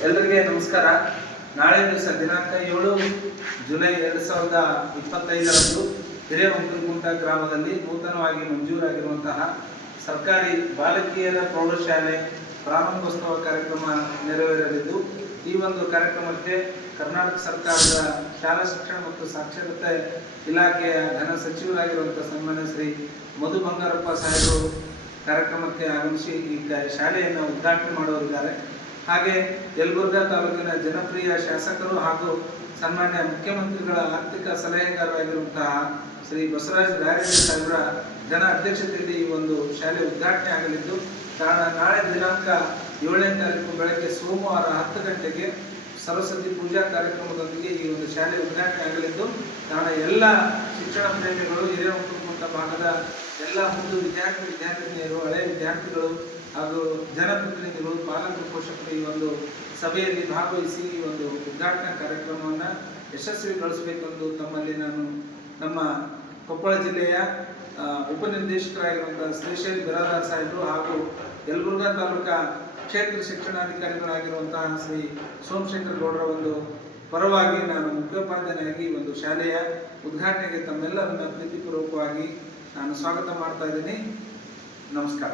ಎಲ್ಲರಿಗೆ ನಮಸ್ಕಾರ. ನಾಳೆ ದಿವಸ ದಿನಾಂಕ ಏಳು ಜುಲೈ ಎರಡು ಸಾವಿರದ ಇಪ್ಪತ್ತೈದರಂದು ಹಿರೇವಂಕನಗುಂಟ ಗ್ರಾಮದಲ್ಲಿ ನೂತನವಾಗಿ ಮಂಜೂರಾಗಿರುವಂತಹ ಸರ್ಕಾರಿ ಬಾಲಕಿಯರ ಪ್ರೌಢಶಾಲೆ ಪ್ರಾರಂಭೋತ್ಸವ ಕಾರ್ಯಕ್ರಮ ನೆರವೇರಲಿದ್ದು, ಈ ಒಂದು ಕಾರ್ಯಕ್ರಮಕ್ಕೆ ಕರ್ನಾಟಕ ಸರ್ಕಾರದ ಶಾಲಾ ಶಿಕ್ಷಣ ಮತ್ತು ಸಾಕ್ಷರತೆ ಇಲಾಖೆಯ ಧನ ಸಚಿವರಾಗಿರುವಂತಹ ಸನ್ಮಾನ್ಯ ಶ್ರೀ ಮಧು ಬಂಗಾರಪ್ಪ ಸಾಹೇಬರು ಕಾರ್ಯಕ್ರಮಕ್ಕೆ ಆಗಮಿಸಿ ಈ ಶಾಲೆಯನ್ನು ಉದ್ಘಾಟನೆ ಮಾಡುವರಿದ್ದಾರೆ ಹಾಗೆ ಯಲಬುರ್ಗಾ ತಾಲೂಕಿನ ಜನಪ್ರಿಯ ಶಾಸಕರು ಹಾಗೂ ಸನ್ಮಾನ್ಯ ಮುಖ್ಯಮಂತ್ರಿಗಳ ಆರ್ಥಿಕ ಸಲಹೆಗಾರರಾಗಿರುವಂತಹ ಶ್ರೀ ಬಸವರಾಜ ದಾರಿಮಿ ಅವರ ಜನ ಅಧ್ಯಕ್ಷತೆಯಲ್ಲಿ ಈ ಒಂದು ಶಾಲೆ ಉದ್ಘಾಟನೆ ಆಗಲಿದ್ದು, ನಾಳೆ ದಿನಾಂಕ ಏಳನೇ ತಾರೀಕು ಬೆಳಗ್ಗೆ ಸೋಮವಾರ ಹತ್ತು ಗಂಟೆಗೆ ಸರಸ್ವತಿ ಪೂಜಾ ಕಾರ್ಯಕ್ರಮದೊಂದಿಗೆ ಈ ಒಂದು ಶಾಲೆ ಉದ್ಘಾಟನೆ ಆಗಲಿದ್ದು, ನಾಳೆ ಎಲ್ಲ ಶಿಕ್ಷಣ ಪ್ರೇಮಿಗಳು, ಹಿರಿಯ ಭಾಗದ ಎಲ್ಲ ಒಂದು ವಿದ್ಯಾರ್ಥಿ ವಿದ್ಯಾರ್ಥಿನಿಯರು, ಹಳೆ ವಿದ್ಯಾರ್ಥಿಗಳು ಹಾಗೂ ಜನಪ್ರತಿನಿಧಿಗಳು, ಪಾಲಕರು, ಪೋಷಕರು ಈ ಒಂದು ಸಭೆಯಲ್ಲಿ ಭಾಗವಹಿಸಿ ಈ ಒಂದು ಉದ್ಘಾಟನಾ ಕಾರ್ಯಕ್ರಮವನ್ನು ಯಶಸ್ವಿಗೊಳಿಸಬೇಕೆಂದು ತಮ್ಮಲ್ಲಿ ನಾನು ನಮ್ಮ ಕೊಪ್ಪಳ ಜಿಲ್ಲೆಯ ಉಪನಿರ್ದೇಶಕರಾಗಿರುವಂಥ ಶ್ರೀಶೈಲ್ ಬಿರಾದಾರ್ ಸಾಹೇಬರು ಹಾಗೂ ಯಲಬುರ್ಗಾ ತಾಲೂಕಾ ಕ್ಷೇತ್ರ ಶಿಕ್ಷಣಾಧಿಕಾರಿಗಳಾಗಿರುವಂತಹ ಶ್ರೀ ಸೋಮಶೇಖರ್ ಗೌಡರ ಒಂದು ಪರವಾಗಿ ನಾನು ಮುಖ್ಯೋಪಾಧ್ಯಾಯನಾಗಿ ಒಂದು ಶಾಲೆಯ ಉದ್ಘಾಟನೆಗೆ ತಮ್ಮೆಲ್ಲರನ್ನ ಪ್ರೀತಿಪೂರ್ವಕವಾಗಿ ನಾನು ಸ್ವಾಗತ ಮಾಡ್ತಾ ಇದ್ದೀನಿ. ನಮಸ್ಕಾರ.